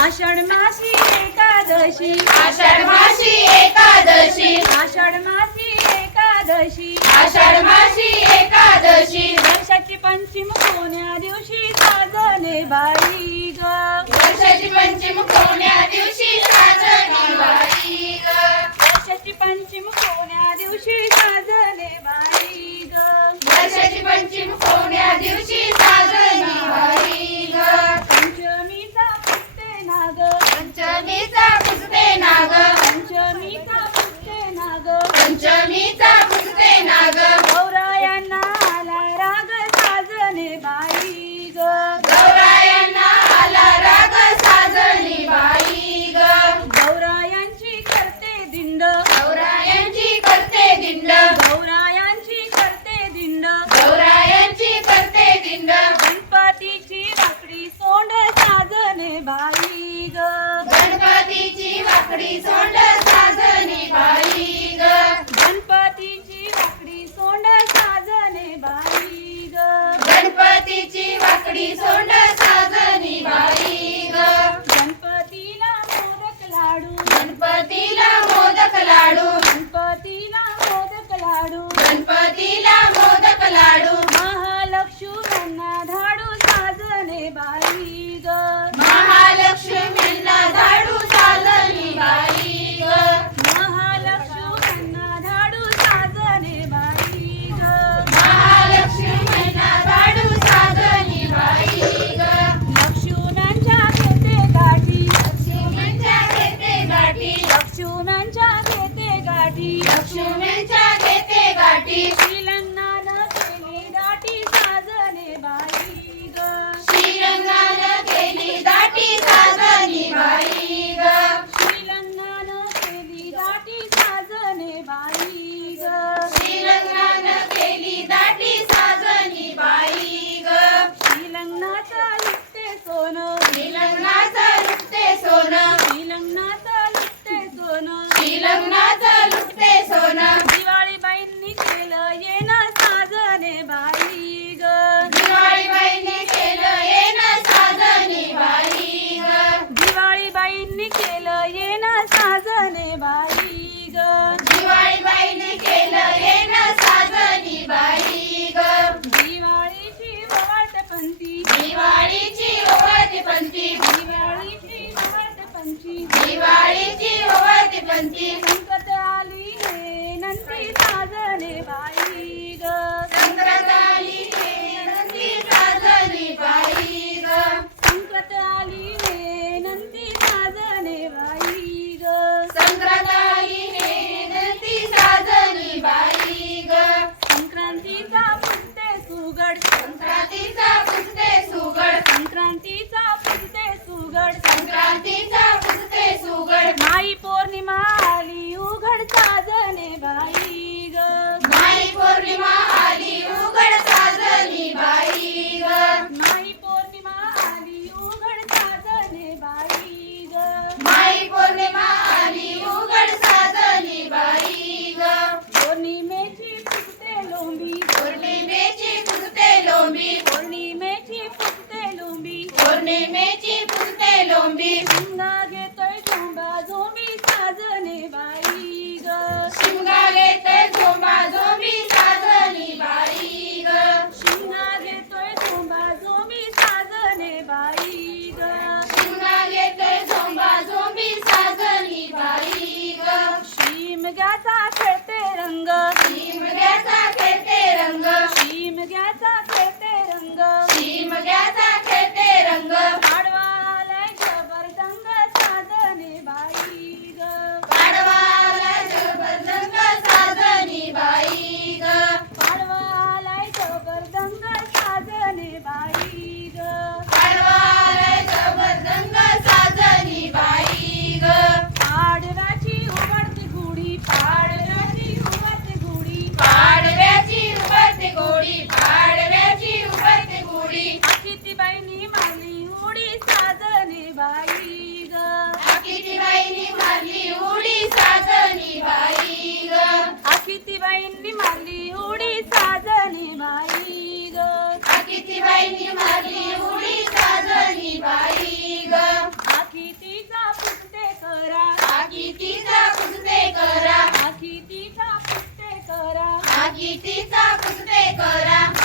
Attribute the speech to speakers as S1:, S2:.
S1: आषाढ मासी एकादशी.
S2: आषाढ मासी एकादशी.
S1: आषाढ मासी एकादशी.
S2: आषाढ मासी एकादशी.
S1: वर्षाची पंचम कोण्या दिवशी साजने बाई ग.
S2: वर्षाची पंचम कोण्या दिवशी साजने बाई ग.
S1: वर्षाची पंचम कोण्या दिवशी पंचमीचा पुजते नाग.
S2: पंचमीचा पुजते नाग.
S1: पंचमीचा
S2: पुजते नाग. bye.
S1: दिवाळीची होती पंथी बाई पौर्णिमा आली उघड साजने बाई ग.
S2: माई पौर्णिमा आली उघड साजने बाई ग.
S1: माई पौर्णिमा आली उघड साजने बाई ग.
S2: माई पौर्णिमा आली उघड साजने बाई ग.
S1: मेची फुटते लोंबी.
S2: पौर्णिमेची फुटते लोंबी.
S1: together. बाईंनी मारली उडी साजनी बाई ग.
S2: किती बाईंनी मारली उडी साजनी बाई ग.
S1: आखी तिचा पुसते करा. आखी
S2: तिचा पुसते करा. आखी तिचा पुसते करा.
S1: आखी
S2: तिचा पुसते करा.